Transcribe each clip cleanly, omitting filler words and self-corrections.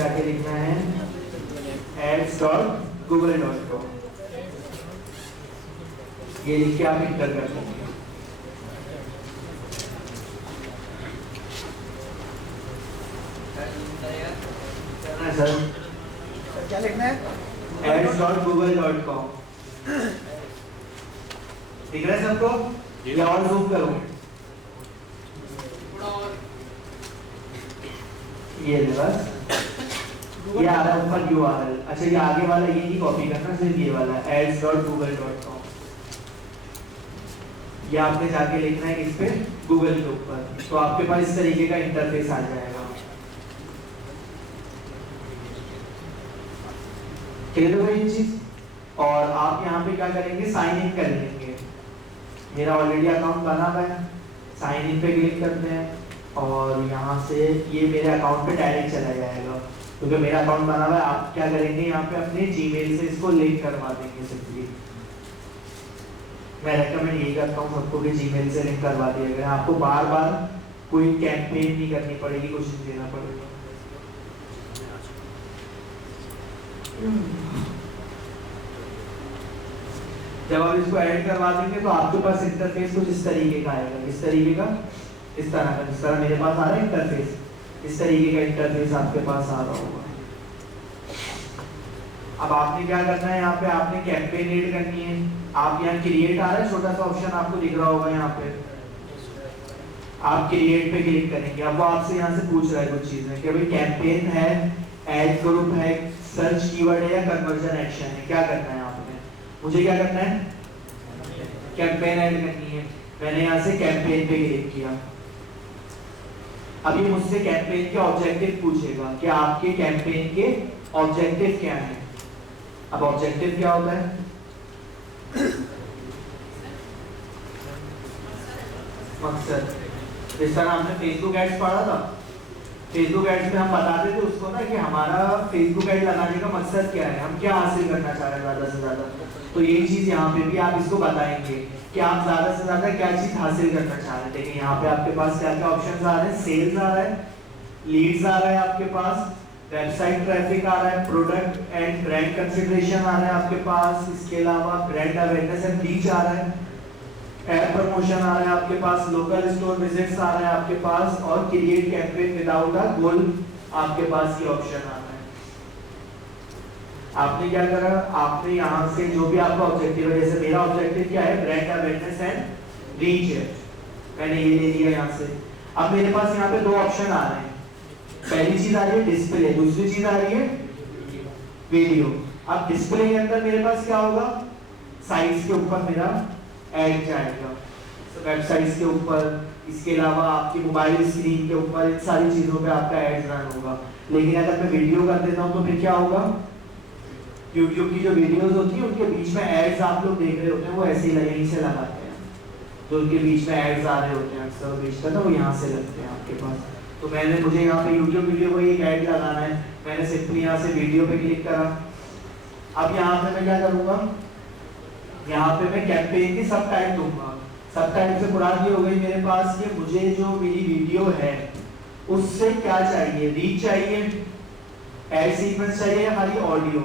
जाके लिखना है ads.google.com। ये लिख के आप इंटर कर देंगे। सर क्या लिखना है? ads.google.com दिख रहा है सबको? या और जूम करूं? ये ले बस, ये आ रहा है ऊपर URL। अच्छा ये आगे वाला ये नहीं कॉपी करना, सिर्फ ये वाला ads.google.com। ये आपने जाके लिखना है इस पे गूगल के ऊपर, तो आपके पास इस तरीके का इंटरफेस आ जाएगा। क्लियर हो ये चीज? और आप यहाँ पे क्या करेंगे, साइन इन कर लेंगे। मेरा ऑलरेडी अकाउंट बना हुआ है, साइन इन पे क्लिक करते हैं और यहाँ से ये मेरे अकाउंट पे डायरेक्ट चला जाएगा, क्योंकि मेरा अकाउंट बना हुआ है। आप क्या करेंगे, यहाँ पे अपने जीमेल से इसको लिंक करवा देंगे सिंपली। मैं रेकमेंड यही करता हूँ सबको कि जीमेल से लिंक करवा दिया गया। आपको बार बार कोई कैंपेन नहीं करनी पड़ेगी, कुछ नहीं देना पड़ेगा। जब आप इसको ऐड करवा देंगे तो आपके पास इंटरफेस कुछ इस तरीके का आएगा। इस तरीके का, इस तरह का, जिस तरह मेरे पास आ रहा है इंटरफेस, इस तरीके का इंटरफेस आपके पास आ रहा होगा। अब आपने क्या करना है, यहाँ पे आपने कैंपेन ऐड करनी है। आप यहाँ क्रिएट आ रहा है, छोटा सा ऑप्शन आपको दिख रहा होगा यहाँ पे, आप क्रिएट पे क्लिक करेंगे। अब वो आपसे यहाँ से पूछ रहा है कुछ चीजें कि भाई कैंपेन है, एड ग्रुप है, सर्च कीवर्ड है या कन्वर्जन एक्शन है, क्या करना है आपने? मुझे क्या करना है, कैंपेन ऐड करनी है। मैंने यहाँ से कैंपेन पे क्लिक किया। अब ये मुझसे कैंपेन के ऑब्जेक्टिव पूछेगा कि आपके कैंपेन के ऑब्जेक्टिव क्या है। अब ऑब्जेक्टिव क्या होता है, मकसद। इस तरह हमने फेसबुक एड्स पढ़ा था, फेसबुक एड्स में हम बताते थे उसको ना कि हमारा फेसबुक एड लगाने का मकसद क्या है, हम क्या हासिल करना चाह रहे हैं ज्यादा से ज्यादा। तो यही चीज यहाँ पे भी आप इसको बताएंगे कि आप ज्यादा से ज्यादा क्या चीज हासिल करना चाह रहे हैं। लेकिन यहाँ पे आपके पास क्या क्या ऑप्शंस आ रहे हैं, सेल्स आ रहा है, लीड्स आ रहा है आपके पास, वेबसाइट ट्रैफिक आ रहा है, प्रोडक्ट एंड ब्रांड कंसिडरेशन आ रहा है आपके पास, इसके अलावा ब्रांड अवेयरनेस एंड रीच आ रहा है, एड प्रमोशन आ रहा है आपके पास, लोकल स्टोर विजिट्स आ रहा है आपके पास, और क्रिएट कैंपेन विदाउट अ गोल आपके पास ये ऑप्शन आ रहा है। आपने क्या करा, आपने यहाँ से जो भी आपका ऑब्जेक्टिव है, जैसे मेरा ऑब्जेक्टिव क्या है, ब्रांड अवेयरनेस एंड रीच है, मैंने ये ले लिया यहाँ से। अब मेरे पास यहाँ पे दो ऑप्शन आ रहे हैं, पहली चीज आ रही है डिस्प्ले, दूसरी चीज आ रही है वीडियो। अब डिस्प्ले के अंदर मेरे पास क्या होगा, साइट्स के ऊपर मेरा ऐड जाएगा, वेबसाइट्स के ऊपर, इसके अलावा आपकी मोबाइल स्क्रीन के ऊपर, इन सारी चीजों पे आपका ऐड रन होगा। लेकिन अगर मैं वीडियो कर देता हूँ तो फिर क्या होगा, YouTube की जो वीडियोस होती है उनके बीच में एड्स आप लोग देख रहे होते हैं, वो ऐसे ही यहीं से लगाते हैं, तो उनके बीच में एड्स आ रहे होते हैं अक्सर बेचकर ना, वो यहाँ से लगते हैं आपके पास। तो मुझे यहाँ पे YouTube वीडियो को एक ऐड लगाना है, मैंने सिंपली यहाँ से वीडियो पे क्लिक करा। अब यहाँ पे मैं क्या करूँगा, यहाँ पे मैं कैंपेन की सब टाइप दूंगा। सब टाइप से मुराद ये हो गई मेरे पास कि मुझे जो मेरी वीडियो है उससे क्या चाहिए, रीच चाहिए, एड सीक्वेंस चाहिए या खाली ऑडियो।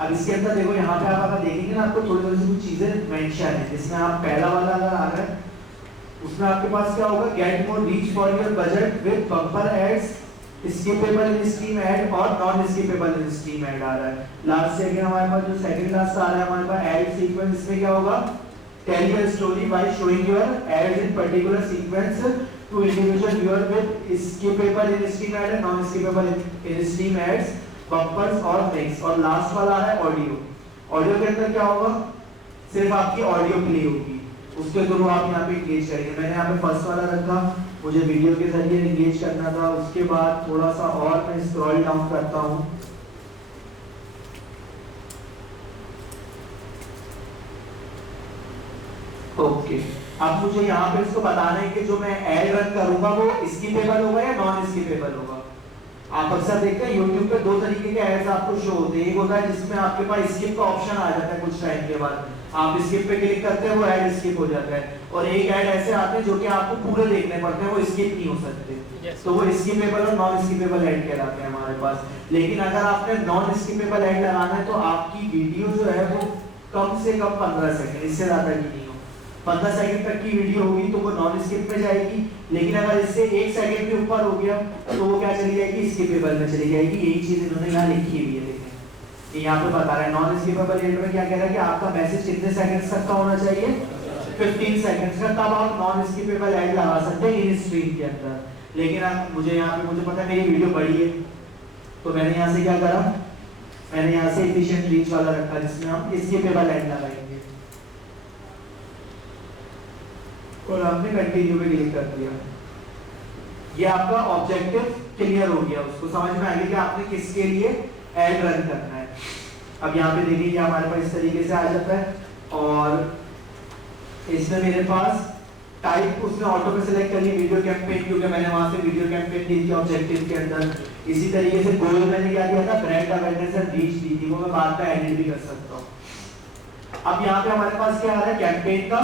अब इसके अंदर देखो यहाँ पे आप अगर देखेंगे ना, आपको थोड़ी थोड़ी सी कुछ चीजें मेंशन है, जिसमें आप पहला वाला अगर आ रहा है उसमें आपके पास क्या होगा, get more reach for your budget with bumper ads, skippable in stream ad और non skippable in stream ad आ रहा है। लास्ट से अगेन हमारे पास जो सेकंड लास्ट आ रहा है हमारे पास ऐड सीक्वेंस, इसमें क्या होगा, tell your story by showing your ads in particular sequence to individual viewer with skippable in stream ad and non skippable in stream ads, bumpers और मिक्स। और लास्ट वाला आ रहा है ऑडियो। ऑडियो के अंदर क्या होगा, सिर्फ आपकी ऑडियो प्ले होगी, उसके थ्रू आप यहाँ पे इंगेज करेंगे। मैंने यहाँ पे फर्स्ट वाला रखा, मुझे वीडियो के जरिए इंगेज करना था। उसके बाद थोड़ा सा और मैं स्क्रॉल डाउन करता हूँ, ओके। अब मुझे यहाँ पे इसको बताना है कि जो मैं ऐड रन करूंगा वो स्किपेबल होगा या नॉन स्किपेबल होगा। आप अक्सर देखते हैं YouTube पे दो तरीके के एड्स आपको शो होते हैं, एक होता है जिसमें आपके पास स्किप का ऑप्शन आ जाता है कुछ टाइम के बाद, आप स्किप पे क्लिक करते हैं वो ऐड स्किप हो जाता है, और एक ऐड ऐसे आते हैं जो कि आपको पूरे देखने पड़ते हैं, वो स्किप नहीं हो सकते। तो वो स्किपेबल और नॉन स्किपेबल ऐड कहलाते हैं हमारे पास। लेकिन अगर आपने नॉन स्किपेबल ऐड लगाना है तो आपकी वीडियो जो है वो कम से कम 15 सेकंड, इससे ज्यादा की नहीं हो, 15 सेकंड तक की वीडियो होगी तो वो नॉन स्किप में जाएगी। लेकिन अगर इससे 1 सेकंड के ऊपर हो गया तो वो क्या चली जाएगी, स्किपेबल में चली जाएगी। यही चीज इन्होंने यहाँ लिखी हुई है, देखें यहाँ पे बता रहा है नॉन स्किपेबल ऐड में क्या कह रहा है कि आपका मैसेज कितने सेकंड्स तक का होना चाहिए, 15 सेकंड्स का, तब आप नॉन स्किपेबल ऐड लगा सकते हैं इन स्ट्रीम के अंदर। लेकिन आप मुझे यहाँ पे मुझे पता है मेरी वीडियो बड़ी है, तो मैंने यहाँ से क्या करा, मैंने यहाँ से एफिशिएंट रीच वाला रखा जिसमें हम स्किपेबल ऐड लगाएंगे, और आपने कंटिन्यू पे क्लिक कर दिया। ये आपका ऑब्जेक्टिव क्लियर हो गया, उसको समझ में आ गया कि आपने किसके लिए ऐड रन करना है। अब यहाँ पे देखिए हमारे पास इस तरीके से आ जाता है, और इसमें मेरे पास टाइप उसने ऑटो पे सिलेक्ट कर ली वीडियो कैंपेन, क्योंकि मैंने वहां से वीडियो कैंपेन दी थी ऑब्जेक्टिव के अंदर। इसी तरीके से गोल मैंने क्या दिया था, ब्रांड अवेयरनेस एंड रीच दी थी, वो मैं बाद में एडिट भी कर सकता हूं। अब यहाँ पे हमारे पास क्या आ रहा है, कैंपेन का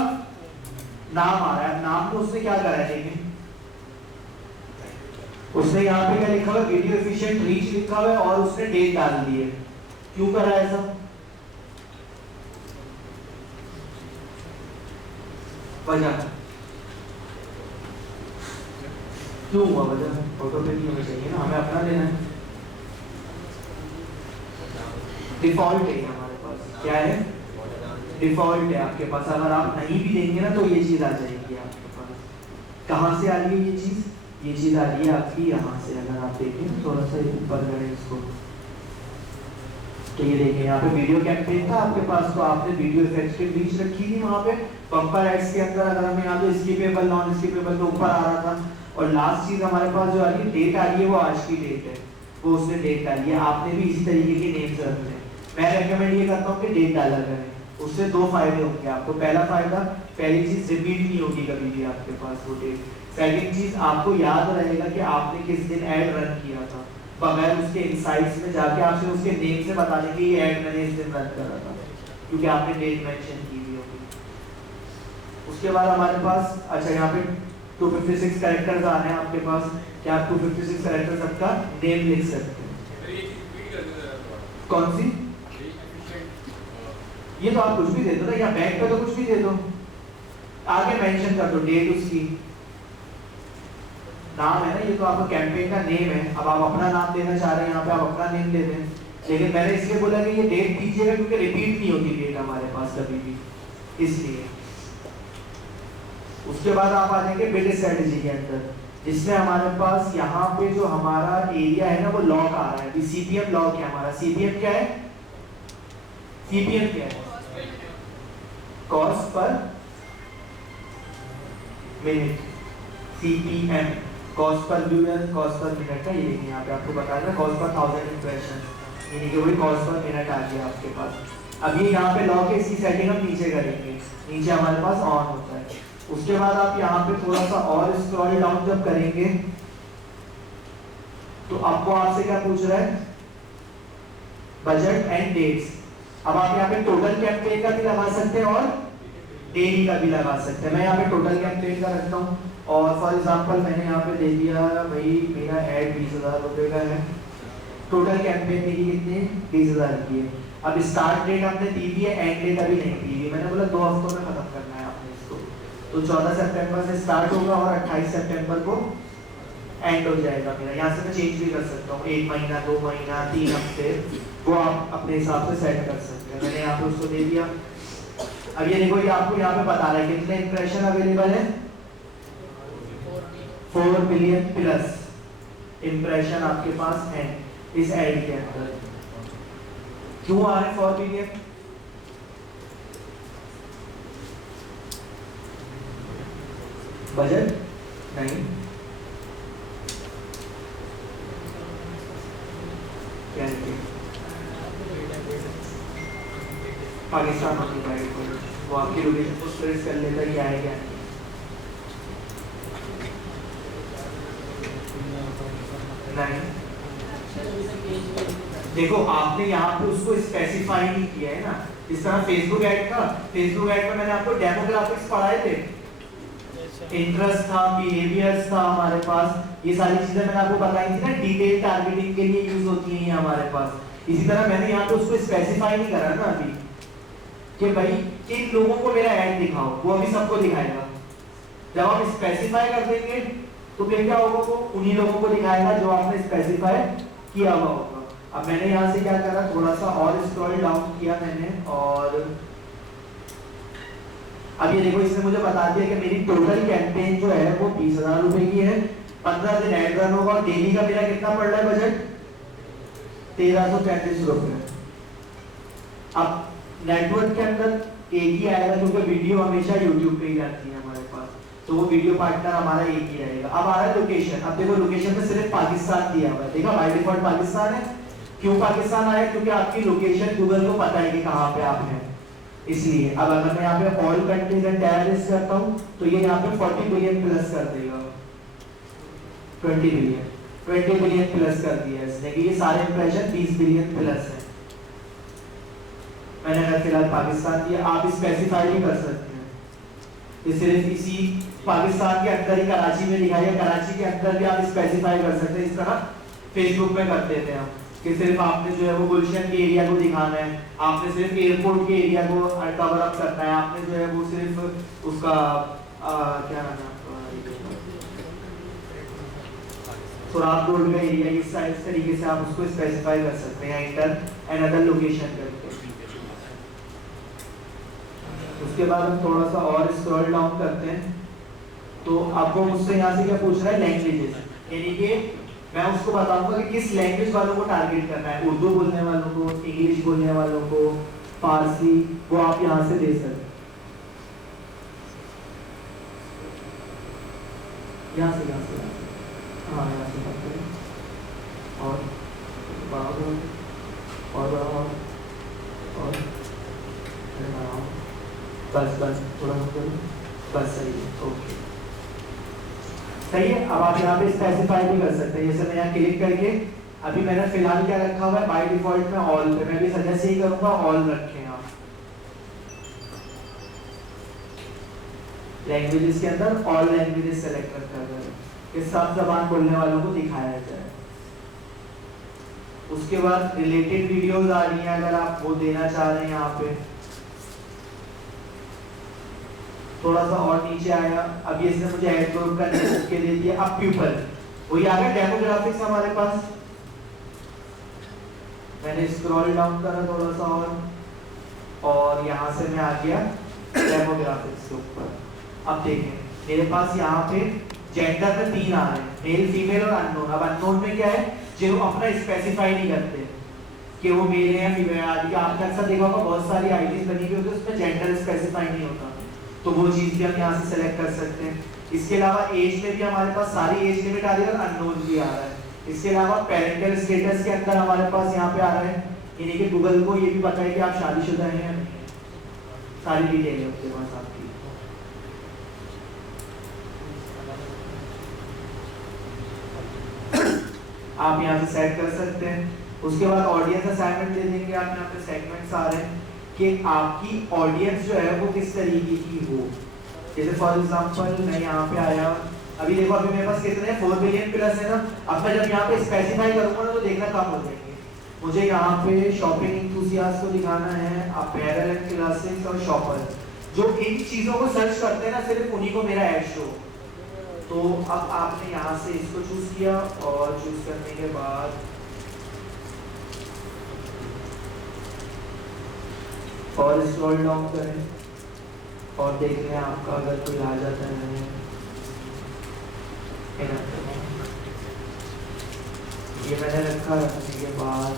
नाम आ रहा है। नाम तो उसने क्या करा है, देखिए उसने यहाँ पे क्या लिखा हुआ है, वीडियो एफिशिएंट रीच लिखा हुआ है, और उसने डेट डाल दी है। क्यों करा है ऐसा, वजह क्यों हुआ, वजह फोटो पे नहीं होना चाहिए ना, हमें अपना लेना है। डिफॉल्ट है हमारे पास, क्या है, डिफॉल्ट है आपके पास। अगर आप नहीं भी देंगे ना तो ये चीज आ जाएगी आपके पास। कहाँ से आ रही है ये चीज, ये चीज आ रही है आपकी यहाँ से। अगर आप देखें थोड़ा सा ऊपर करें इसको, तो ये देखिए यहाँ पे वीडियो कैंपेन था आपके पास, तो आपने वीडियो इफेक्टिव रीच रखी थी वहाँ पे बम्पर एड्स के अंदर। अगर हमें यहाँ पे स्किपेबल नॉन स्किपेबल तो ऊपर आ रहा था। और लास्ट चीज हमारे पास जो आ रही है, डेट आ रही है, वो आज की डेट है, वो उसने डेट डाली है। आपने भी इसी तरीके के नेम्स रखने हैं। मैं रेकमेंड ये करता हूँ कि डेट डाला करें, उससे 2 फायदे होंगे आपको। पहला फायदा, पहली चीज रिपीट नहीं होगी कभी भी आपके पास वो डेट। सेकंड चीज, आपको याद रहेगा कि आपने किस दिन ऐड रन किया था, बगैर उसके इनसाइट्स में जाके आपसे उसके नेम से बता देंगे ये ऐड मैंने इस दिन रन करा था, क्योंकि आपने डेट मेंशन की हुई होगी। उसके बाद हमारे पास, अच्छा यहाँ पे 256 कैरेक्टर्स आ रहे हैं आपके पास, क्या आप 256 कैरेक्टर्स सबका नेम लिख सकते हैं। कौन सी, ये तो आप कुछ भी दे दो ना, या बैक पे तो कुछ भी दे दो, आगे मेंशन कर दो डेट उसकी। नाम है ना ये, तो आपका कैंपेन का नेम है। अब आप अपना नाम देना चाह रहे हैं, यहाँ पे आप अपना नेम दे दें। लेकिन मैंने इसलिए बोला कि ये डेट दीजिएगा क्योंकि रिपीट नहीं होती डेट हमारे पास कभी भी, इसलिए। उसके बाद आप आ जाएंगे बिड स्ट्रेटजी के अंदर, जिसमें हमारे पास यहाँ पे जो हमारा एरिया है ना, वो लॉक आ रहा है। सीपीएम लॉक है हमारा। सीपीएम क्या है, सीपीएम क्या है, cost per minute. CPM cost per view या कॉस्ट पर मिनट का, ये देखिए यहाँ पे आपको बता रहा है कॉस्ट पर 1000 इंप्रेशन, यानी कि वही कॉस्ट पर मिनट आ गया आपके पास। अब ये यहाँ पे लॉक है, इसकी सेटिंग हम नीचे करेंगे, नीचे हमारे पास ऑन होता है। उसके बाद आप यहाँ पे थोड़ा सा और स्क्रॉल डाउन जब करेंगे तो आपको आपसे क्या पूछ रहा है, बजट एंड डेट्स। अब आप यहाँ पे टोटल कैंपेन का भी लगा सकते हैं और डेली का भी लगा सकते हैं। मैं यहाँ पे टोटल कैंपेन का रखता हूँ, और फॉर एग्जांपल मैंने यहाँ पे दे दिया भाई मेरा ऐड 20,000 रुपए का है। टोटल कैंपेन मेरी कितनी, 20,000 की है। अब स्टार्ट डेट हमने दी हुई है, एंड डेट अभी नहीं दी हुई। मैंने बोला 2 हफ्तों में खत्म करना है आपने इसको, तो 14 सितंबर से स्टार्ट होगा और 28 सितंबर को एंड हो जाएगा मेरा। यहाँ से मैं चेंज भी कर सकता हूँ, 1 महीना 2 महीना 3 हफ्ते, वो आप अपने हिसाब से सेट कर सकते हैं। मैंने यहाँ पे उसको दे दिया। अब ये देखो, ये आपको यहाँ पे बता रहा है कितने इंप्रेशन अवेलेबल है, 4 बिलियन प्लस इंप्रेशन आपके पास है इस ऐड के अंदर। क्यों आ रहे हैं 4 बिलियन, बजट नहीं, क्या पाकिस्तान वो आपकी लोकेशन को ट्रेस कर लेता है, क्या है क्या नहीं। देखो आपने यहाँ पे उसको स्पेसिफाई नहीं किया है ना, इस तरह फेसबुक ऐड था, फेसबुक ऐड में मैंने आपको डेमोग्राफिक्स पढ़ाए थे, इंटरेस्ट था, बिहेवियर्स था हमारे पास, ये सारी चीजें मैंने आपको बताई थी ना, डिटेल टारगेटिंग के लिए यूज होती हैं हमारे पास। इसी तरह मैंने यहाँ पे उसको स्पेसिफाई नहीं करा ना अभी कि भाई किन लोगों को मेरा ऐड दिखाओ, वो अभी सबको दिखाएगा। जब आप स्पेसिफाई कर देंगे तो फिर क्या होगा, वो उन्हीं लोगों को दिखाएगा जो आपने स्पेसिफाई किया हुआ होगा। अब मैंने यहाँ से क्या करा, थोड़ा सा और स्क्रॉल डाउन किया मैंने, और अब ये देखो इसने मुझे बता दिया कि मेरी टोटल कैंपेन जो है वो 20,000 रुपए की है, 15 दिन एड रन होगा, और डेली का मेरा कितना पड़ रहा है बजट, 1333 रुपए। अब नेटवर्क के अंदर एक ही आएगा क्योंकि वीडियो हमेशा यूट्यूब पे ही जाती है हमारे पास, तो वो वीडियो पार्टनर हमारा एक ही रहेगा। अब आ रहा है लोकेशन, अब देखो लोकेशन में सिर्फ पाकिस्तान दिया हुआ है, देखा बाय डिफॉल्ट पाकिस्तान है। क्यों पाकिस्तान आया, क्योंकि आपकी लोकेशन गूगल को पता है कि कहाँ पे आप हैं, इसलिए। अब अगर मैं यहाँ पे ऑल कंट्रीज एंड टेररिस्ट करता हूँ तो ये यहाँ पे 40 बिलियन प्लस कर देगा, 20 बिलियन प्लस कर दिया इसने कि ये सारे इंप्रेशन 20 बिलियन प्लस है। मैंने अगर फिलहाल पाकिस्तान दिया, आप स्पेसिफाई भी कर सकते हैं, ये सिर्फ इसी पाकिस्तान के अंदर ही कराची में दिखाई है, कराची के अंदर भी आप स्पेसिफाई कर सकते हैं। इस तरह फेसबुक में कर देते हैं हम कि सिर्फ आपने जो है वो गुलशन के एरिया को दिखाना है, आपने सिर्फ एयरपोर्ट के एरिया को कवर अप करना है, आपने जो है वो सिर्फ उसका क्या नाम है सुराग रोड का एरिया, इस तरीके से आप उसको स्पेसिफाई कर सकते हैं इंटर एंड अदर लोकेशन करके। उसके बाद हम थोड़ा सा और स्क्रॉल डाउन करते हैं, तो आपको मुझसे यहाँ से क्या पूछ रहा है, लैंग्वेजेस, यानी कि मैं उसको बताऊंगा कि किस लैंग्वेज वालों को टारगेट करना है, उर्दू बोलने वालों को, इंग्लिश बोलने वालों को, फारसी, वो आप यहाँ से दे सकते हैं, यहाँ से हाँ यहाँ से करते हैं, और बस थोड़ा बस सही है, ओके सही है। अब आप यहाँ पे स्पेसिफाई भी कर सकते हैं, जैसे मैं यहाँ क्लिक करके, अभी मैंने फिलहाल क्या रखा हुआ है बाय डिफॉल्ट में ऑल पे, मैं भी सजेस्ट ही करूंगा ऑल रखें आप, लैंग्वेजेस के अंदर ऑल लैंग्वेजेस सेलेक्ट रखा जाए कि सब जबान बोलने वालों को दिखाया जाए। उसके बाद रिलेटेड वीडियोस आ रही हैं, अगर आप वो देना चाह रहे हैं यहाँ पे, थोड़ा सा और नीचे आया, अभी इसने मुझे ऐड ग्रुप का के दे दिया। अब पीपल, वही आ गया डेमोग्राफिक्स हमारे पास, मैंने स्क्रॉल डाउन करा थोड़ा सा और यहाँ से मैं आ गया डेमोग्राफिक्स के ऊपर। अब देखें मेरे पास यहाँ पे जेंडर में 3 आ रहे हैं, मेल फीमेल और अननोन। अब अननोन में क्या है, जो अपना स्पेसिफाई नहीं करते कि वो मेल है या फीमेल है। आदि आपने अक्सर देखा होगा बहुत सारी आईडीज बनी हुई होती है, उसमें जेंडर स्पेसिफाई नहीं होता, तो वो चीज भी हम यहाँ से सेलेक्ट कर सकते हैं। इसके अलावा एज में भी हमारे पास सारी एज लिमिट आ रही है और अननोन भी आ रहा है। इसके अलावा पेरेंटल स्टेटस के अंदर हमारे पास यहाँ पे आ रहा है, यानी कि गूगल को ये भी पता है कि आप शादीशुदा हैं या नहीं, सारी डिटेल है उसके पास आपकी। आप यहाँ से सेट कर सकते हैं। उसके बाद ऑडियंस असाइनमेंट दे देंगे आप, यहाँ पे सेगमेंट्स आ रहे हैं कि आपकी ऑडियंस जो है वो किस तरीके की हो। जैसे फॉर एग्जांपल मैं यहाँ पे आया, अभी देखो अभी मेरे पास कितने 4 बिलियन प्लस है ना। अब मैं जब यहाँ पे स्पेसिफाई करूंगा ना तो देखना कम हो जाएंगे। मुझे यहाँ पे शॉपिंग इंथुसियास्ट को दिखाना है, अपैरल एंड क्लासिक्स और शॉपर, जो इन चीजों को सर्च करते हैं ना सिर्फ उन्हीं को मेरा ऐड शो। तो अब आपने यहाँ से इसको चूज किया और चूज करने के बाद और स्क्रॉल डाउन करें और देख रहे हैं आपका अगर कोई आ जाता है। ये मैंने रखा, रखने के बाद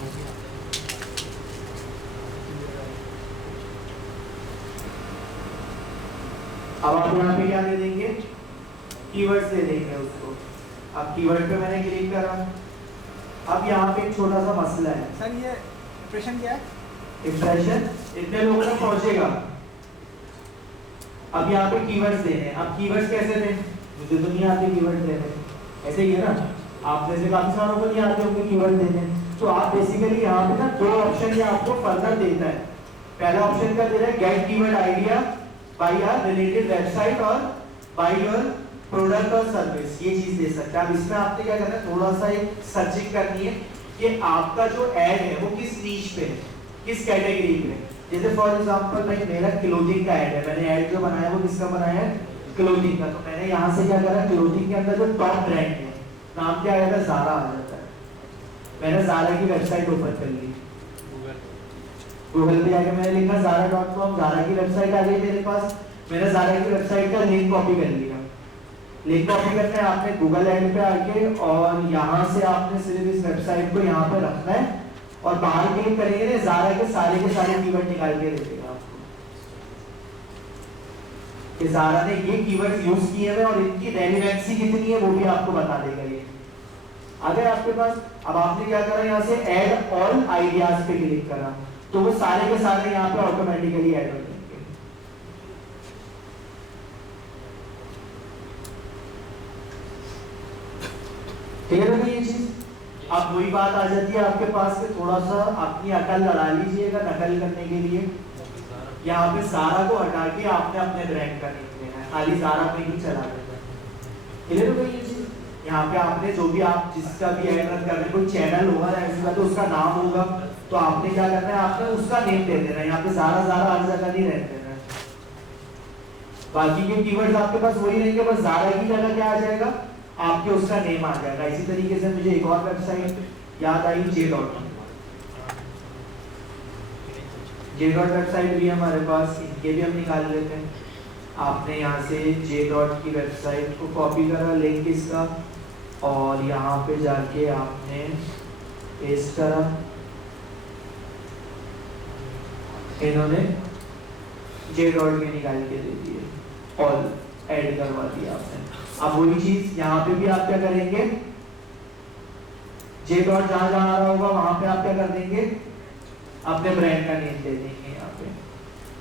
अब आप यहाँ पे क्या दे देंगे, कीवर्ड्स दे देंगे उसको। अब कीवर्ड पे मैंने क्लिक करा। अब यहाँ पे एक छोटा सा मसला है सर, ये इंप्रेशन क्या है? इंप्रेशन इतने लोगों तक पहुंचेगा। अब यहाँ पे कीवर्ड्स देने हैं। अब कीवर्ड्स कैसे दें, मुझे तो नहीं आते कीवर्ड देने, ऐसे ही है ना, आप जैसे काफी सारों को नहीं आते होंगे कीवर्ड देने। तो आप बेसिकली यहाँ पे ना 2 ऑप्शन ये आपको फर्दर देता है। पहला ऑप्शन क्या दे रहा है, get keyword idea by a related website और बाय योर प्रोडक्ट और सर्विस, ये चीज दे सकते हैं। अब इसमें आपने क्या करना है, थोड़ा सा एक सर्चिंग करनी है कि आपका जो ऐड है वो किस नीश पे है, किस कैटेगरी पे है। जैसे फॉर एग्जांपल भाई मेरा क्लोथिंग का ऐड है, मैंने ऐड जो बनाया वो किसका बनाया है, क्लोथिंग का। तो मैंने यहाँ से क्या करा, क्लोथिंग के अंदर जो टॉप ब्रांड है नाम क्या आएगा, ज़ारा आ जाता है। मैंने ज़ारा की वेबसाइट ओपन कर ली, गूगल पे जाके मैंने लिखा zara.com, ज़ारा की वेबसाइट आ गई मेरे पास। मैंने ज़ारा की वेबसाइट का लिंक कॉपी कर लिया। लिंक कॉपी करना है आपने गूगल ऐड पे आके, और यहाँ से आपने सिर्फ इस वेबसाइट को यहाँ पे रखना है और बाहर क्लिक करेंगे ना, ज़ारा के सारे कीवर्ड निकाल के दे देगा आपको कि ज़ारा ने ये कीवर्ड्स यूज किए हैं और इनकी रेलेवेंसी कितनी है वो भी आपको बता देगा ये। अगर आपके पास, अब आपने क्या करा, यहाँ से ऐड ऑल आइडियाज पे क्लिक करा तो वो सारे के सारे यहाँ पे ऑटोमेटिकली ऐड हो जाएंगे। क्लियर है ये चीज? अब वही बात आ जाती है आपके पास से, थोड़ा सा अपनी अकल लड़ा लीजिएगा नकल करने के लिए। यहाँ पे ज़ारा को हटा के आपने अपने ब्रांड का नेम देना है, खाली ज़ारा पे ही चला देना है। क्लियर है ये चीज? यहाँ पे आपने जो भी आप जिसका भी ऐड रन कर रहे हैं, कोई चैनल होगा ऐसा तो उसका नाम होगा, तो आपने क्या करना है, आपने उसका नेम दे देना है। यहाँ पे ज़ारा हर जगह नहीं रहते हैं, बाकी के कीवर्ड्स आपके पास वही रहेंगे, बस ज़ारा की जगह क्या आ जाएगा, आपके उसका नेम आ जाएगा। इसी तरीके से मुझे एक और वेबसाइट याद आई, J.dot वेबसाइट भी हमारे पास, इनके भी हम निकाल लेते हैं। आपने यहाँ से J.dot की वेबसाइट को कॉपी करा लिंक इसका, और यहाँ पे जाके आपने पेस्ट करा, इन्होंने J.dot के निकाल के दे दिए, ऑल ऐड करवा दिया आपने। अब वही चीज यहाँ पे भी आप क्या करेंगे, J.dot जहाँ जहाँ आ रहा होगा वहां पे आप क्या कर देंगे, अपने ब्रांड का नेम दे देंगे यहाँ पे।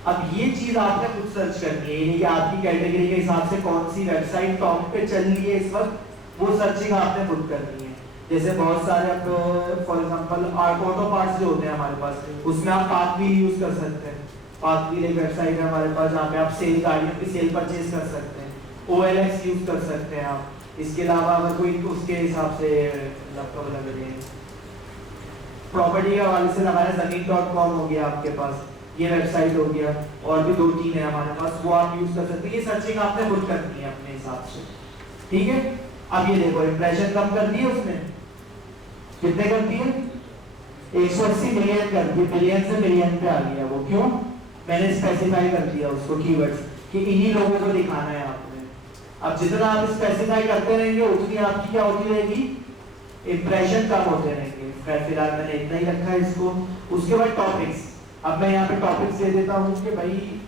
अब ये चीज आपने खुद सर्च करनी है, यानी कि आपकी कैटेगरी के हिसाब से कौन सी वेबसाइट टॉप पे चल रही है इस वक्त, वो सर्चिंग आपने खुद करनी है। जैसे बहुत सारे अब फॉर एग्जांपल ऑटो पार्ट्स जो होते हैं हमारे पास, उसमें आप पाथव्हील यूज कर सकते हैं। पाथव्हील एक वेबसाइट है हमारे पास जहाँ पे आप सेल, गाड़ियों की सेल परचेज कर सकते हैं। OLX यूज कर सकते हैं आप। इसके अलावा अगर कोई उसके हिसाब से लैपटॉप लग रहे हैं, प्रॉपर्टी के हवाले से लगाया ज़मीन.com हो गया आपके पास, ये वेबसाइट हो गया, और भी 2-3 है हमारे पास, वो आप यूज कर सकते हैं। ये सर्चिंग आपने खुद करनी है अपने हिसाब से, ठीक है। अब ये देखो इंप्रेशन कम कर दिए उसने, कितने कर दिए, 180 मिलियन कर दिए, बिलियन से मिलियन पे आ गया वो। क्यों? मैंने स्पेसिफाई कर दिया उसको कीवर्ड्स कि इन्हीं लोगों को दिखाना है आपने। अब जितना आप स्पेसिफाई करते रहेंगे उतनी आपकी क्या होती रहेगी, इंप्रेशन कम होते रहेंगे। फिलहाल मैंने इतना ही रखा है इसको। उसके बाद टॉपिक्स, अब मैं यहाँ पे टॉपिक्स दे देता हूँ कि भाई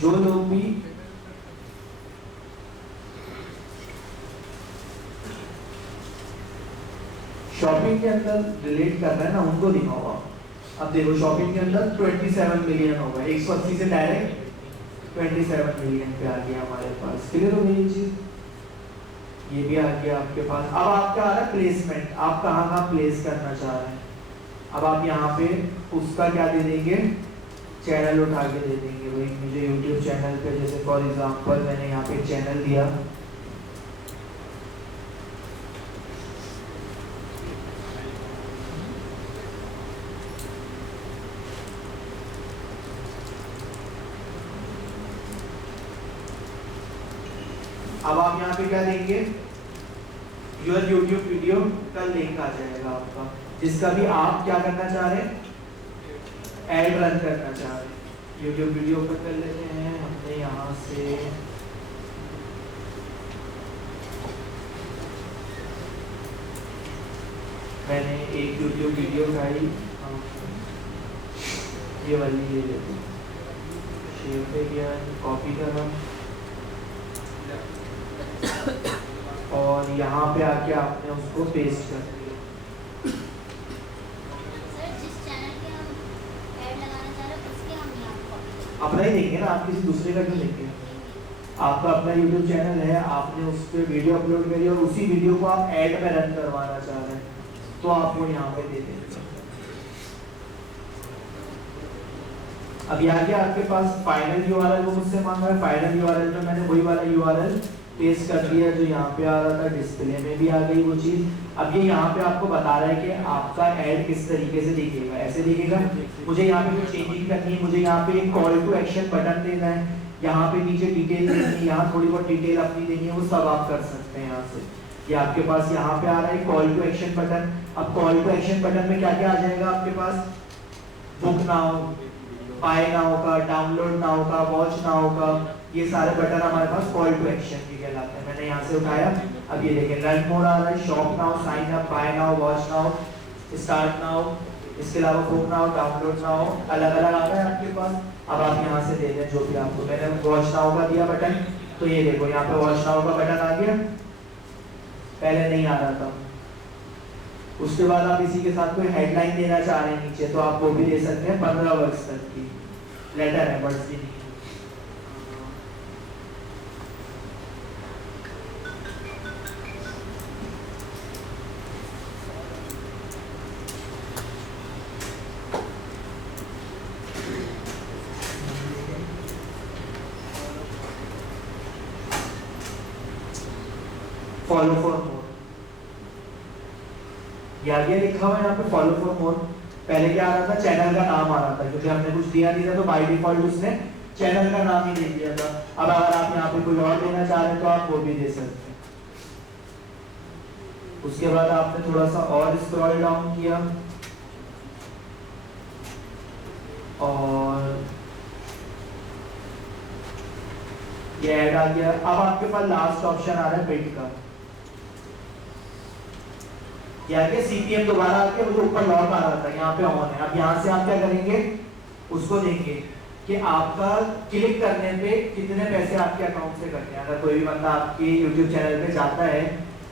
जो लोग भी शॉपिंग के अंदर रिलेट कर रहे हैं ना उनको दिखाओ आप। अब देखो शॉपिंग के अंदर 27 मिलियन होगा, 180 से डायरेक्ट 27 मिलियन पे आ गया हमारे पास। क्लियर हो गई ये चीज? ये भी आ गया आपके पास। अब आपका आ रहा है प्लेसमेंट, आप कहाँ कहाँ प्लेस करना चाह रहे हैं। अब आप यहाँ पे उसका क्या दे देंगे, चैनल उठा के दे देंगे। भाई मुझे YouTube चैनल पे, जैसे फॉर एग्जांपल मैंने यहाँ पे चैनल दिया, अब आप यहाँ पे क्या देंगे, योर यूट्यूब वीडियो का लिंक आ जाएगा आपका, जिसका भी आप क्या करना चाह रहे हैं, ऐड रन करना चाह रहे हैं। यूट्यूब वीडियो पर कर लेते हैं हमने यहाँ से, मैंने एक यूट्यूब वीडियो का ही ये वाली ले लेते हैं, शेयर पे गया, कॉपी करा और यहाँ पे आके आपने उसको पेस्ट कर दिया। सर जिस चैनल पे हम ऐड लगाना चाह रहे हैं उसके हम यहाँ कॉपी अपना ही देंगे ना, आप किसी दूसरे का क्यों देंगे। आपका अपना YouTube चैनल है, आपने उस पर वीडियो अपलोड करी और उसी वीडियो को आप ऐड में रन करवाना चाह रहे हैं, तो आप वो यहाँ पे दे देंगे। अब यहाँ गया आपके पास फाइनल यूआरएल वो मुझसे मांग रहा है, फाइनल यूआरएल में मैंने वही वाला यूआरएल पेस्ट कर दिया जो यहाँ पे आ रहा था, डिस्प्ले में भी आ गई वो चीज। अब ये यहाँ पे आपको बता रहा है कि आपका ऐड किस तरीके से दिखेगा, ऐसे दिखेगा। मुझे यहाँ पे कुछ चेंजिंग करनी है, मुझे यहाँ पे एक कॉल टू एक्शन बटन देना है, यहाँ पे नीचे डिटेल देनी है, यहाँ थोड़ी बहुत डिटेल अपनी देनी है, वो सब आप कर सकते हैं यहाँ से। ये आपके पास यहाँ पे आ रहा है कॉल टू एक्शन बटन। अब कॉल टू एक्शन बटन में क्या क्या आ जाएगा आपके पास, बुक नाउ, बाय नाउ का, डाउनलोड नाउ का, वॉच नाउ का, ये सारे बटन हमारे पास कॉल टू एक्शन के कहलाते हैं। मैंने यहाँ से उठाया, अब ये देखें रन मोड आ रहा है, shop now, sign up, buy now, watch now, start now, इसके अलावा बुक नाउ, डाउनलोड नाउ, अलग अलग आ रहा है आपके पास। अब आप यहाँ से दे दें जो भी आपको, मैंने वॉच नाउ का दिया बटन, तो ये देखो यहाँ पे वॉच नाउ का बटन आ गया, पहले नहीं आ रहा था। उसके बाद आप इसी के साथ कोई हेडलाइन देना चाह रहे हैं नीचे, तो आप वो भी दे सकते हैं, 15 वर्ड्स तक की, लेटर है, वर्ड्स भी नहीं है। फॉलो फॉर मोर, ये लिखा हुआ है यहाँ पे फॉलो फॉर मोर। पहले क्या आ रहा था, चैनल का नाम आ रहा था, क्योंकि हमने कुछ दिया नहीं था तो बाय डिफॉल्ट उसने चैनल का नाम ही दे दिया था। अब अगर आप यहाँ पे कोई और देना चाह रहे हैं तो आप वो भी दे सकते हैं। उसके बाद आपने थोड़ा सा और स्क्रॉल डाउन किया और ये ऐड आ गया। अब आपके पास लास्ट ऑप्शन आ रहा है बिड का, यानी सीपीएम दोबारा आके मुझे ऊपर लॉक आ रहा था, यहाँ पे ऑन है। अब यहाँ से आप क्या करेंगे, उसको देंगे कि आपका क्लिक करने पे कितने पैसे आपके अकाउंट से कटते हैं। अगर कोई भी बंदा आपके YouTube चैनल पे जाता है,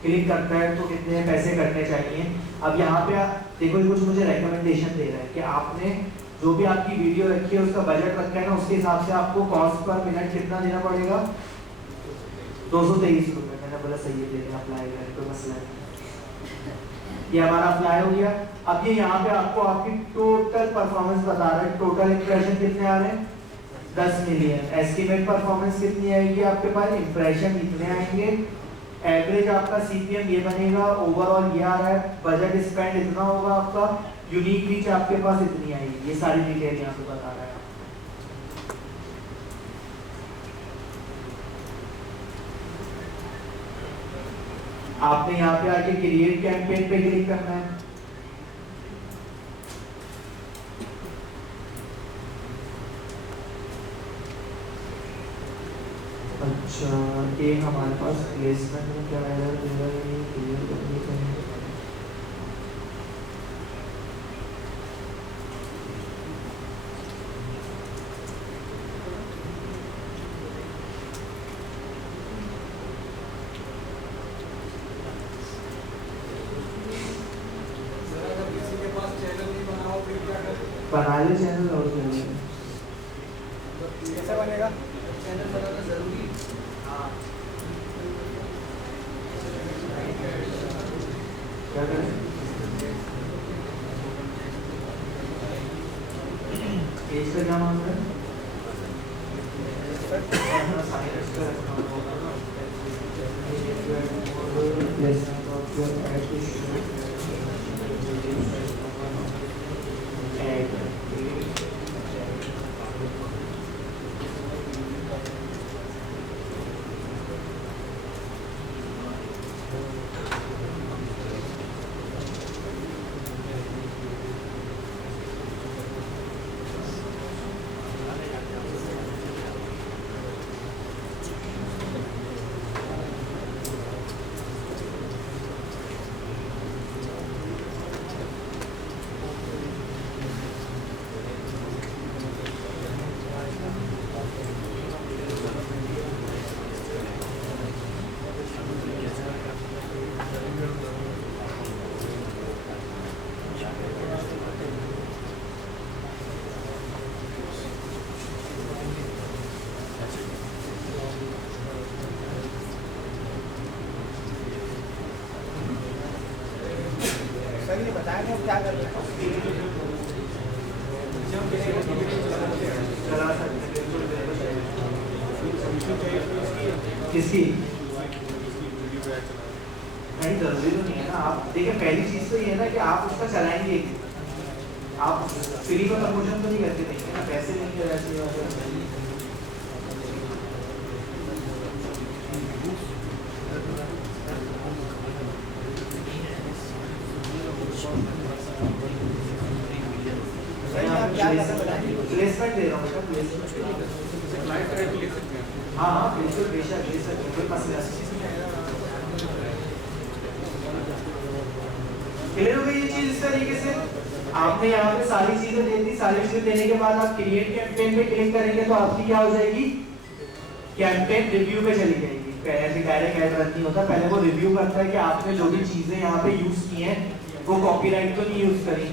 क्लिक करता है, तो कितने पैसे कटने चाहिए। अब यहाँ पे आप देखो, कुछ मुझे रिकमेंडेशन दे रहा है कि आपने जो भी आपकी वीडियो रखी है उसका बजट रखा है ना, उसके हिसाब से आपको कॉस्ट पर मिनट कितना देना पड़ेगा, 223 रुपये। मैंने बोला सही है, देने अप्लाई करें, कोई मसला नहीं। ये हमारा अप्लाई हो गया। अब ये यहाँ पे आपको आपकी टोटल परफॉर्मेंस बता रहा है, टोटल इंप्रेशन कितने आ रहे हैं, 10 मिलियन। एस्टिमेट परफॉर्मेंस कितनी आएगी आपके पास, इंप्रेशन इतने आएंगे, एवरेज आपका सीपीएम ये बनेगा, ओवरऑल ये आ रहा है, बजट स्पेंड इतना होगा आपका, यूनिक रीच आपके पास इतनी आएगी। ये सारी डिटेल यहाँ पे बता रहा है। आपने यहाँ पे आके क्रिएट कैंपेन पे क्लिक करना है। अच्छा, एक हमारे पास प्लेसमेंट में क्या एरर दे रहा है, ये क्लियर करनी चाहिए। बना ले चैनल और कैसे बनेगा चैनल बनाना जरूरी। हाँ, क्या करें, पेज का क्या मांग रहा है, सही बताएंगे क्या कर रहे हैं। जब किसकी नहीं, जरूरी तो नहीं है ना। आप देखिए पहली चीज तो ये है ना कि आप उसका चलाएंगे, आप फ्री में प्रमोशन तो नहीं करके देंगे ना, पैसे नहीं वैसे। प्लेसमेंट दे रहा हूँ बेटा, प्लेसमेंट। हाँ हाँ बिल्कुल, बेशक बेशक, कोई मसला नहीं। क्लियर हो गई ये चीज? इस तरीके से आपने यहाँ पे सारी चीजें दे दी। सारी चीजें देने के बाद आप क्रिएट कैंपेन पे क्लिक करेंगे तो आपकी क्या हो जाएगी, कैंपेन रिव्यू पे चली जाएगी। ऐसे डायरेक्ट ऐड रन नहीं होता, पहले वो रिव्यू करता है कि आपने जो भी चीजें यहाँ पे यूज की हैं वो कॉपीराइट तो नहीं यूज करी,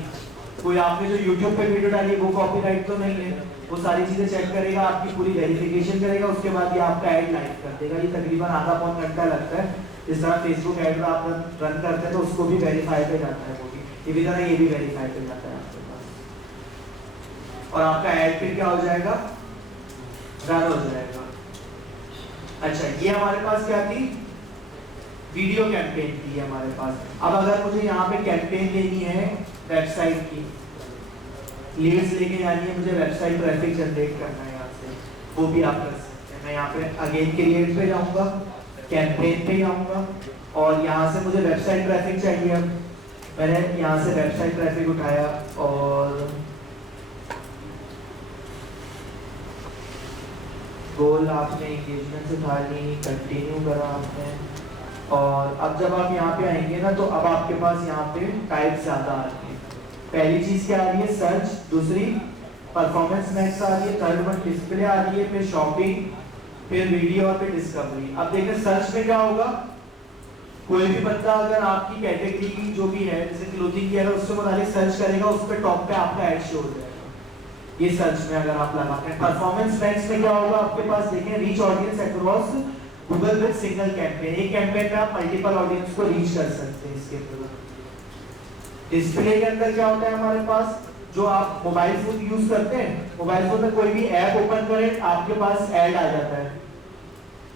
कोई आपने जो YouTube पे वीडियो डाली वो कॉपीराइट तो नहीं है, वो सारी चीजें चेक करेगा, आपकी पूरी वेरिफिकेशन करेगा, उसके बाद ये आपका ऐड लाइव कर देगा। ये तकरीबन आधा पौन घंटा लगता है। जिस तरह फेसबुक ऐड आप रन करते हैं तो उसको भी वेरीफाई पे जाता है, वो भी इसी तरह ये भी वेरीफाई पे जाता है आपके पास, और आपका ऐड फिर क्या हो जाएगा, रन हो जाएगा। अच्छा, ये हमारे पास क्या थी, वीडियो कैंपेन थी हमारे पास। अब अगर मुझे यहाँ पे कैंपेन लेनी है वेबसाइट की, लीड्स लेके जानी है, मुझे वेबसाइट ट्रैफिक जनरेट करना है यहाँ से, वो भी आप कर सकते हैं। मैं यहाँ पे अगेन क्रिएट पे जाऊँगा, कैंपेन पे जाऊँगा, और यहाँ से मुझे वेबसाइट ट्रैफिक चाहिए। अब मैंने यहाँ से वेबसाइट ट्रैफिक उठाया और गोल आपने एंगेजमेंट से उठा ली, कंटिन्यू करा आपने, और अब जब आप यहाँ पे आएंगे ना तो अब आपके पास यहाँ पे टाइप ज्यादा आ रही है। पहली चीज क्या आ रही है, सर्च, दूसरी परफॉर्मेंस मैक्स आ रही है, थर्ड वन डिस्प्ले आ रही है, फिर शॉपिंग, फिर वीडियो और फिर डिस्कवरी। अब देखिए सर्च में क्या होगा, कोई भी बंदा अगर आपकी कैटेगरी की जो भी है, जैसे क्लोथिंग की है, उससे मुताबिक सर्च करेगा, उस पर टॉप पे आपका ऐड शो हो जाएगा। ये सर्च में अगर आप लगाते हैं। परफॉर्मेंस मैक्स में क्या होगा आपके पास, देखें reach audience across Google with single campaign. एक कैंपेन में आप मल्टीपल ऑडियंस को रीच कर सकते हैं इसके थ्रू। डिस्प्ले के अंदर क्या होता है हमारे पास, जो आप मोबाइल फोन यूज करते हैं, मोबाइल फोन में कोई भी ऐप ओपन करें आपके पास ऐड आ जाता है।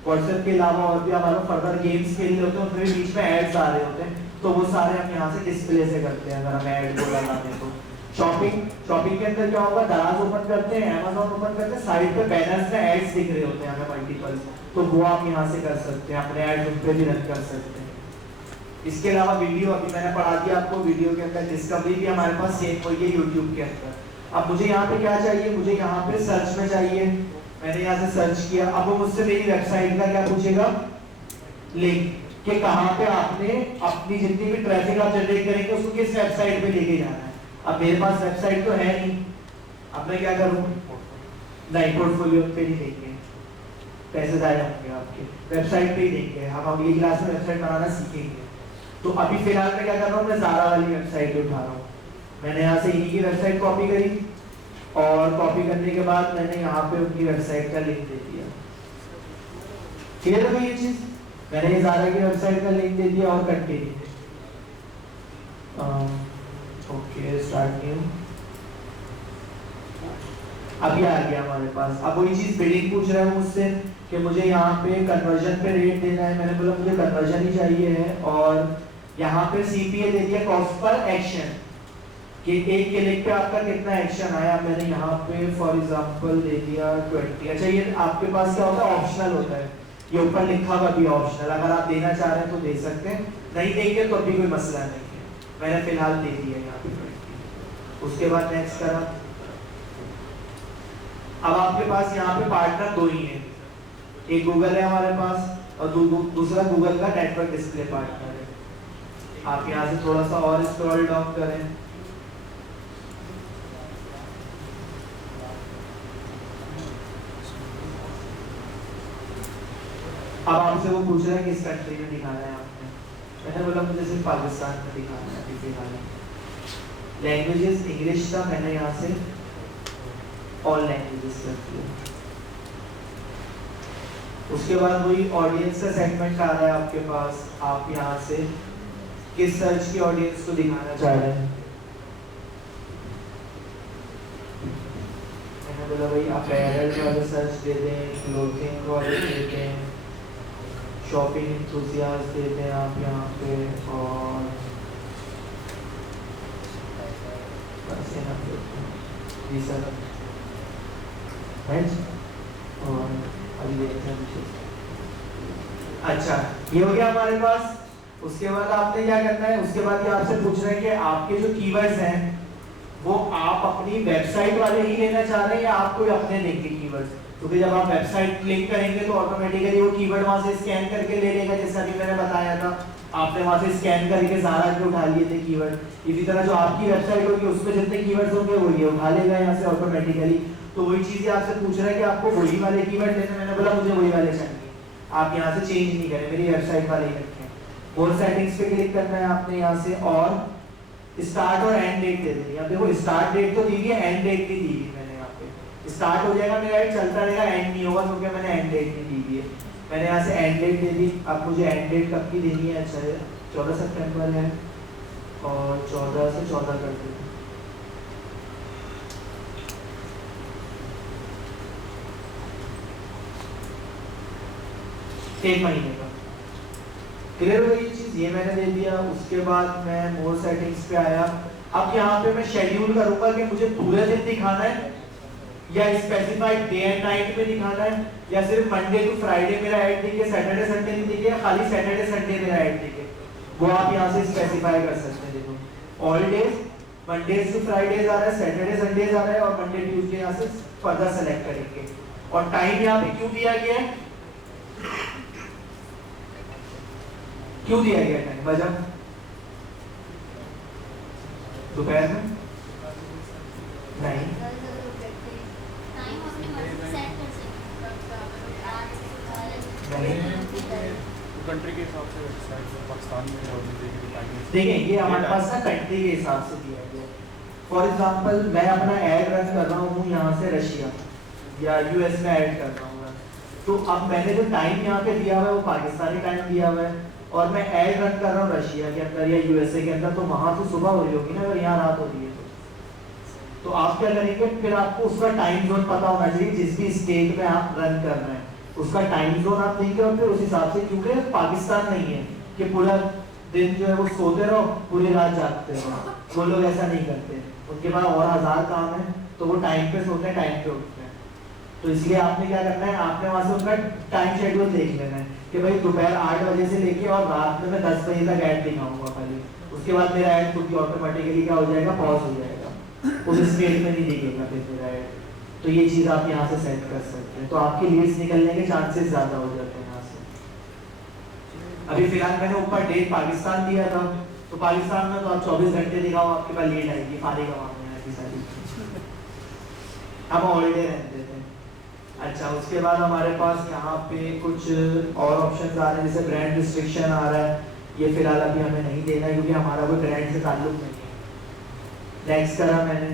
व्हाट्सएप के अलावा और भी हमारे फर्दर गेम्स खेल रहे होते हैं, उनमें बीच में एड्स आ रहे होते हैं, तो वो सारे हम यहाँ से डिस्प्ले से करते हैं अगर हम ऐड को लगाते हैं तो। शॉपिंग के अंदर क्या होगा, दराज ओपन करते हैं, Amazon ओपन करते हैं, साइड पे बैनर्स में एड्स दिख रहे होते हैं हमें मल्टीपल, तो वो आप यहाँ से कर सकते हैं, अपने एड्स उन पे भी रन कर सकते हैं। इसके अलावा वीडियो अभी मैंने पढ़ा दिया आपको, वीडियो के अंदर डिस्कवरी भी हमारे पास सेम वही है यूट्यूब के अंदर। अब मुझे यहाँ पे क्या चाहिए, मुझे यहाँ पे सर्च में चाहिए, मैंने यहाँ से सर्च किया, अब वो मुझसे मेरी वेबसाइट का क्या पूछेगा, लिंक, कि कहाँ पे आपने अपनी जितनी भी ट्रैफिक आप जनरेट करेंगे उसको किस वेबसाइट पे लेके जाना है। अब मेरे पास वेबसाइट तो है नहीं, अब मैं क्या करूँ, नहीं पोर्टफोलियो पे नहीं देंगे, पैसे जाए होंगे आपके, वेबसाइट पे ही देंगे। हम अगली क्लास में वेबसाइट बनाना सीखेंगे। तो अभी फिलहाल मैं क्या कर रहा हूँ, मैं ज़ारा वाली वेबसाइट पे उठा रहा हूँ। मैंने यहाँ से इन्हीं की वेबसाइट कॉपी करी, और कॉपी करने के बाद मैंने यहाँ पे उनकी वेबसाइट का लिंक दे दिया। क्लियर हो गई ये चीज, मैंने ये ज़ारा की वेबसाइट का लिंक दे दिया और कंटिन्यू। Okay, start new. अभी आ गया हमारे पास। अब वही चीज बिलिंग पूछ रहा है मुझसे कि मुझे यहाँ पे कन्वर्जन पे रेट देना है, मैंने बोला मुझे कन्वर्जन ही चाहिए है, और यहाँ पे सीपीए दे दिया, कॉस्ट पर एक्शन, कि एक क्लिक पे आपका कितना एक्शन आया। मैंने यहाँ पे फॉर एग्जांपल दे दिया 20। अच्छा, ये आपके पास क्या होता है, ऑप्शनल होता है, ये ऊपर लिखा हुआ भी ऑप्शनल, अगर आप देना चाह रहे हैं तो दे सकते हैं, नहीं देंगे तो अभी कोई मसला नहीं है। मैंने फिलहाल दे दिया यहाँ पे 20। उसके बाद नेक्स्ट करा। अब आपके पास यहाँ पे पार्टनर दो ही हैं, एक गूगल है हमारे पास और दूसरा गूगल का नेटवर्क डिस्प्ले पार्टनर है। आप यहाँ से थोड़ा सा और स्क्रॉल डाउन करें, अब आपसे वो पूछ रहे हैं किस कंट्री में दिखाना है आपने, मैंने बोला मुझे सिर्फ पाकिस्तान में दिखाना है अभी फिलहाल। लैंग्वेजेस इंग्लिश था, मैंने यहाँ से ऑल लैंग्वेजेस कर दिया। उसके बाद वही ऑडियंस का सेगमेंट आ रहा है आपके पास, आप यहाँ से किस सर्च की ऑडियंस को दिखाना चाह रहे हैं। मैंने बोला भाई अपैरल वाले सर्च दे दें, क्लोथिंग वाले दे दें, शॉपिंग इंथुसियास्ट देते हैं आप यहाँ पे, और बस यहाँ पे जी सर है जी। और अभी देखते हैं विशेष। अच्छा ये हो गया हमारे पास। उसके बाद आपने क्या करना है, उसके बाद ये आपसे पूछ रहे हैं कि आपके जो कीवर्ड्स हैं वो आप अपनी वेबसाइट वाले ही लेना चाह रहे हैं या आप कोई अपने लेंगे कीवर्ड्स, क्योंकि जब आप वेबसाइट लिंक करेंगे तो ऑटोमेटिकली वो कीवर्ड वहां से स्कैन करके ले लेगा, जैसा कि मैंने बताया था आपने वहां से स्कैन करके सारा के उठा लिए थे कीवर्ड। इसी तरह जो आपकी वेबसाइट होगी उसमें जितने कीवर्ड्स होंगे वो ये उठा लेगा यहाँ से ऑटोमेटिकली। तो वही चीजें आपसे पूछ रहा है कि आपको वही वाले कीवर्ड लेने, मैंने बोला मुझे वही वाले चाहिए, आप यहाँ से चेंज नहीं करें, मेरी वेबसाइट वाले ही रखें। और सेटिंग्स पे क्लिक करना है आपने यहाँ से, और स्टार्ट और एंड डेट दे देनी है। अब देखो स्टार्ट डेट तो दी है, एंड डेट नहीं दी है मैंने यहाँ पे। स्टार्ट हो जाएगा मेरा ऐड चलता रहेगा, एंड नहीं होगा क्योंकि मैंने एंड डेट नहीं दी है। मैंने यहाँ से एंड डेट दे दी। अब मुझे एंड डेट कब की देनी है, अच्छा 14 सितंबर है और 14 से 14 कर देते हैं। एक महीने का क्लियर हो गई चीज, ये मैंने दे दिया। उसके बाद मैं मोर सेटिंग्स पे आया। अब यहाँ पे मैं शेड्यूल करूंगा कि मुझे पूरे दिन दिखाना है या स्पेसिफाइड डे एंड नाइट में दिखाना है, या सिर्फ मंडे टू फ्राइडे मेरा ऐड दिखे, सैटरडे संडे नहीं दिखे, या खाली सैटरडे संडे मेरा ऐड दिखे, वो आप यहाँ से स्पेसिफाई कर सकते हैं। देखो all days, Monday to Fridays आ रहा है, सैटरडे संडेज आ रहा है, और मंडे ट्यूसडे यहाँ से फर्दर सेलेक्ट करेंगे। और टाइम यहाँ पे क्यों दिया गया है, क्यों दिया गया टाइम, वजह दोपहर में नहीं, टाइम अपनी मर्जी से सेट कर सकते हैं। कंट्री के हिसाब से पाकिस्तान में और देखिए ये हमारे पास ना कंट्री के हिसाब से दिया गया। फॉर एग्जांपल मैं अपना ऐड रन कर रहा हूँ यहाँ से रशिया या यूएस में ऐड कर रहा हूँ, तो अब मैंने जो टाइम यहाँ पे दिया हुआ है वो पाकिस्तानी टाइम दिया हुआ है, और मैं ऐड रन कर रहा हूँ रशिया के अंदर या यूएसए के अंदर, तो वहां तो सुबह हो रही होगी ना अगर यहाँ रात हो रही है तो आप क्या करेंगे, फिर आपको उसका टाइम जोन पता होना चाहिए जिस भी स्टेट में आप रन कर रहे हैं, उसका टाइम जोन आप देंगे और फिर उस हिसाब से, क्योंकि पाकिस्तान नहीं है कि पूरा दिन जो है वो सोते रहो पूरी रात जागते रहो, वो लोग ऐसा नहीं करते, उनके पास और 1000 काम है, तो वो टाइम पे सोते हैं टाइम पे उठते हैं। तो इसलिए आपने क्या करना है, आपने वहां से उनका टाइम शेड्यूल देख लेना है कि भाई दोपहर 8 बजे से लेके और रात में मैं 10 बजे तक ऐड दिखाऊंगा खाली, उसके बाद मेरा ऐड खुद ही ऑटोमेटिकली क्या हो जाएगा, पॉज हो जाएगा, उस स्टेट में नहीं दिखेगा फिर मेरा ऐड। तो ये चीज आप यहाँ से सेट कर सकते हैं, तो आपकी लीड्स निकलने के चांसेस ज्यादा हो जाते हैं यहाँ से। अभी फिलहाल मैंने ऊपर डेट पाकिस्तान दिया था, तो पाकिस्तान में तो आप 24 घंटे दिखाओ आपके पास लीड आएगी, फारी का मामला है सारी, हम हॉलीडे रहते थे। अच्छा उसके बाद हमारे पास यहाँ पे कुछ और ऑप्शन आ रहे हैं, जैसे ब्रांड रिस्ट्रिक्शन आ रहा है, ये फिलहाल अभी हमें नहीं देना क्योंकि हमारा कोई ब्रांड से ताल्लुक नहीं है। नेक्स्ट करा मैंने,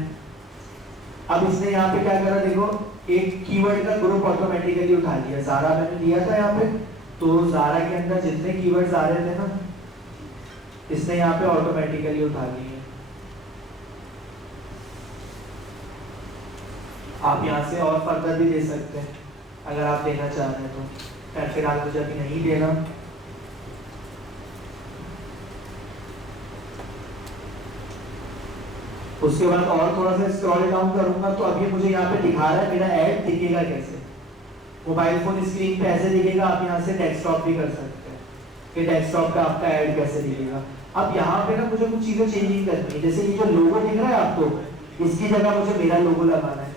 अब इसने यहाँ पे क्या करा, देखो एक कीवर्ड का ग्रुप ऑटोमेटिकली उठा लिया, ज़ारा मैंने लिया था यहाँ पे, तो ज़ारा के अंदर जितने कीवर्ड्स आ रहे थे ना, इसने यहाँ पे ऑटोमेटिकली उठा लिए। आप यहाँ से और फर्दर भी दे सकते हैं अगर आप देना चाह रहे हैं तो, फिलहाल मुझे अभी नहीं देना। उसके बाद और थोड़ा सा स्क्रॉल डाउन करूंगा तो अभी मुझे यहाँ पे दिखा रहा है मेरा ऐड दिखेगा कैसे, मोबाइल फोन स्क्रीन पे ऐसे दिखेगा, आप यहाँ से डेस्कटॉप भी कर सकते हैं कि डेस्कटॉप पे आपका ऐड कैसे दिखेगा। अब यहाँ पे ना मुझे कुछ चीजें चेंजिंग करनी है, जैसे ये जो लोगो दिख रहा है आपको, इसकी जगह मुझे मेरा लोगो लगाना है,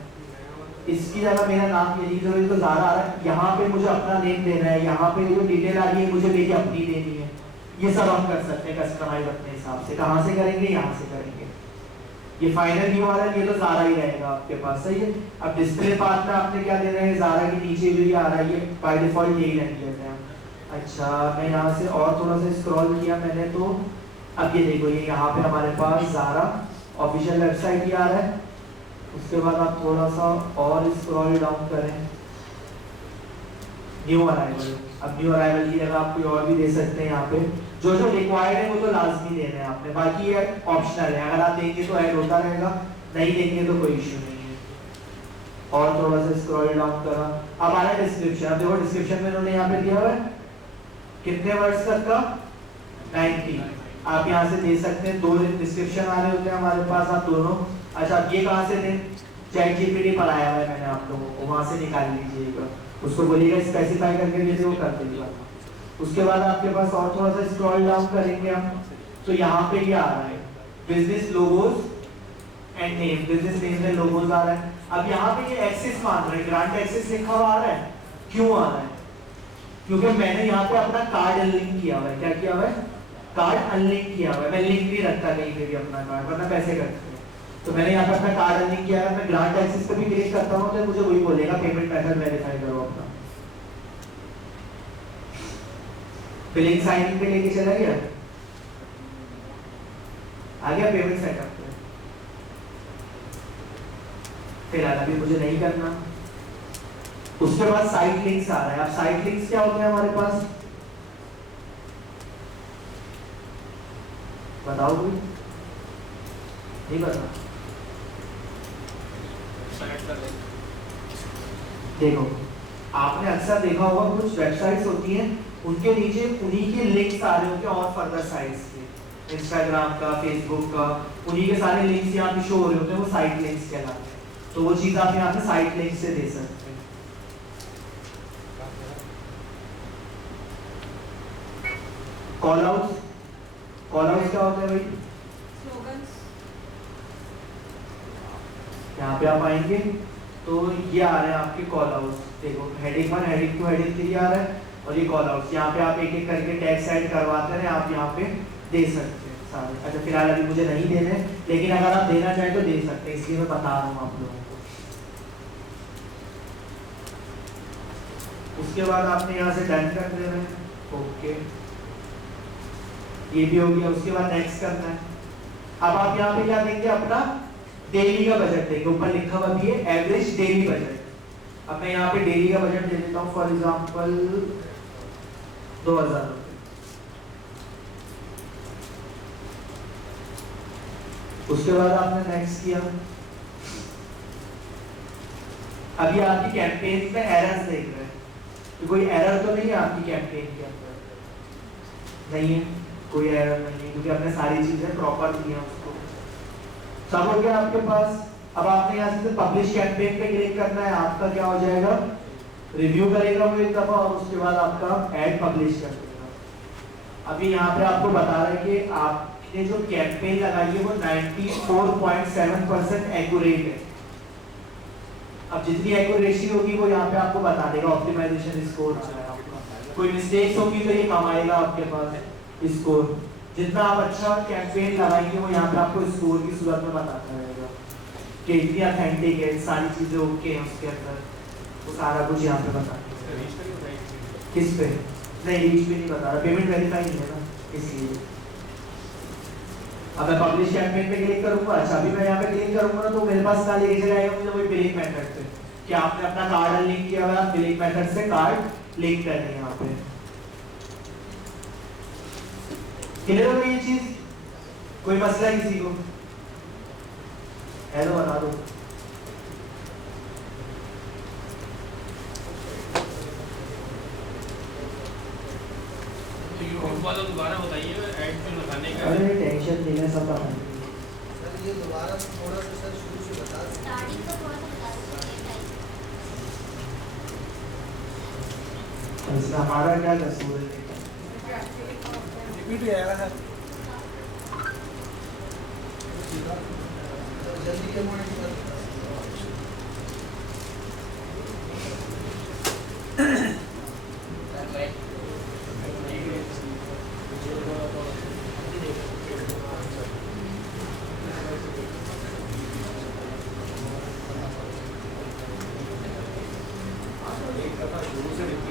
इसकी जगह मेरा नाम ये लिखा तो ज़ारा आ रहा है, यहाँ पे मुझे अपना नेम देना है, यहाँ पे जो डिटेल आ रही है मुझे मेरी अपनी देनी है, ये सब हम कर सकते हैं कस्टमाइज अपने हिसाब से। कहाँ से करेंगे, यहाँ से करेंगे। ये फाइनल व्यू आ रहा है, ये तो ज़ारा ही रहेगा आपके पास, सही है। अब डिस्प्ले पाथ में आपने क्या देना है, ज़ारा के नीचे जो ये आ रहा है ये बाय डिफॉल्ट यही रख लेते हैं। अच्छा मैं यहाँ से और थोड़ा सा स्क्रॉल किया मैंने, तो अब ये देखो ये यहाँ पे हमारे पास ज़ारा ऑफिशियल वेबसाइट ही आ रहा है। उसके बाद आप थोड़ा सा और स्क्रॉल डाउन करें, न्यू अराइवल, अब न्यू अराइवल की जगह आप कोई और भी दे सकते हैं। यहाँ पे जो जो रिक्वायर्ड है वो तो लाजमी देना है आपने, बाकी ये ऑप्शनल है, अगर आप देंगे तो ऐड होता रहेगा, नहीं देंगे तो कोई इश्यू नहीं है। और थोड़ा सा स्क्रॉल डाउन करा, अब आ रहा है डिस्क्रिप्शन। अब देखो डिस्क्रिप्शन में उन्होंने यहाँ पे दिया हुआ है कितने वर्ड्स तक का 90। आप यहाँ से दे सकते हैं, 2 डिस्क्रिप्शन वाले होते हैं हमारे पास, आप दोनों। अच्छा आप ये कहाँ से दें, चैट जीपीटी पर आया हुआ है मैंने आप लोगों को, वहाँ से निकाल लीजिएगा, उसको बोलिएगा स्पेसिफाई करके जैसे वो कर देगा। उसके बाद आपके पास और थोड़ा सा स्क्रॉल डाउन करेंगे हम, तो यहाँ पे ये आ रहा है business logos and name, business name and logos आ रहा है। अब यहाँ पे ये एक्सेस मांग रहे हैं, ग्रांट एक्सेस लिखा हुआ आ रहा है, क्यों आ रहा है? क्योंकि मैंने यहाँ पे अपना कार्ड अनलिंक किया हुआ है। क्या किया हुआ है? कार्ड अनलिंक किया हुआ है। मैं लिंक नहीं रखता कहीं पे भी अपना कार्ड, वरना पैसे कटते हैं। तो मैंने यहाँ पे अपना कार्ड अनलिंक किया है। मैं ग्रांट एक्सेस पे भी क्लिक करता हूँ तो मुझे वही बोलेगा पेमेंट मेथड वेरीफाई करो अपना। बिलिंग साइनिंग पे लेके चला गया, आ गया पेमेंट सेटअप पे। फिलहाल अभी मुझे नहीं करना। उसके बाद साइट लिंक्स आ रहा है। अब साइट लिंक्स क्या होते हैं हमारे पास, बताओ कोई? नहीं पता? देखो आपने अक्सर देखा होगा कुछ वेबसाइट्स होती हैं, उनके नीचे उन्हीं के लिंक्स आ रहे होते हैं और फर्दर साइट्स के, इंस्टाग्राम का, फेसबुक का, उन्हीं के सारे लिंक्स यहाँ पे शो हो रहे होते हैं, वो साइट लिंक्स कहलाते हैं। तो वो चीज आप यहाँ पे साइट लिंक से दे सकते हैं। कॉल आउट्स, कॉल आउट्स क्या होता है भाई? स्लोगन्स। यहाँ पे आप आएंगे तो ये आ रहे हैं आपके कॉल आउट्स। देखो हेडिंग 1, हेडिंग 2, हेडिंग 3 आ रहा है और ये कॉल आउट्स। यहाँ पे आप एक एक करके टैग्स ऐड करवाते हैं, आप यहाँ पे दे सकते हैं सारे। अच्छा फिलहाल अभी मुझे नहीं देने, लेकिन अगर आप देना चाहें तो दे सकते हैं, इसलिए मैं बता रहा हूँ आप लोगों को। उसके बाद आपने यहाँ से डन कर देना है, ओके ये भी हो गया। उसके बाद नेक्स्ट करना है। अब आप यहाँ पे क्या देंगे, अपना डेली का बजट देंगे। ऊपर लिखा हुआ भी है एवरेज डेली बजट। अब मैं यहाँ पे डेली का बजट दे देता हूँ, फॉर एग्जांपल 2000 रुपये। उसके बाद आपने नेक्स्ट किया। अभी आपकी कैंपेन में एरर्स देख रहे हैं, तो कोई एरर तो नहीं है आपकी कैंपेन के अंदर? नहीं है, कोई एरर नहीं है, क्योंकि आपने सारी चीजें प्रॉपर दी हैं उसको। सब हो गया आपके पास। अब आपने यहाँ से पब्लिश कैंपेन पे क्लिक करना है। आपका क्या हो जाएगा, रिव्यू करेगा वो एक दफा और उसके बाद आपका एड पब्लिश कर देगा। अभी यहाँ पे आपको बता रहा है कि आपने जो कैंपेन लगाई है वो 94.7% एक्यूरेट है। अब जितनी एक्यूरेसी होगी वो यहाँ पे आपको बता देगा, ऑप्टिमाइजेशन स्कोर आ रहा है आपका। कोई मिस्टेक्स होगी तो ये कम आएगा आपके पास स्कोर। जितना आप अच्छा कैंपेन लगाएंगे वो यहाँ पे आपको स्कोर की सूरत में बताता रहेगा कि इतनी ऑथेंटिक है, सारी चीजें ओके हैं उसके अंदर, वो सारा कुछ यहाँ पे बताता है। किस पे? नहीं रीच भी नहीं बता रहा, पेमेंट वेरीफाई नहीं है ना, इसलिए। अब मैं पब्लिश कैंपेन पे क्लिक करूंगा। अच्छा अभी मैं यहाँ पे क्लिक करूंगा तो मेरे पास क्या लेके चला आएगा, मुझे वही बिलिंग मेथड पे कि आपने अपना कार्ड लिंक किया हुआ, बिलिंग मेथड से कार्ड लिंक करनी है यहाँ पे। क्लियर हो गई ये चीज? कोई मसला किसी को है तो बता दो। यूट्यूब वाला दोबारा बताइए ऐड क्यों लगाने का? अरे टेंशन लेना सब बता सर ये दोबारा थोड़ा सा सर शुरू से बता दें। स्टार्टिंग से थोड़ा सा बता दीजिए। इसमें हमारा क्या कसूर है? रिपीट हो जाएगा सर। जल्दी के मोड कर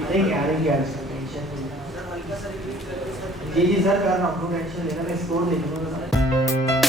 नहीं क्या टेंशन नहीं। सर हल्का सा रिपीट करके सर। जी सर कर रहा हूँ, टेंशन लेना, मैं स्कोर दे दूंगा।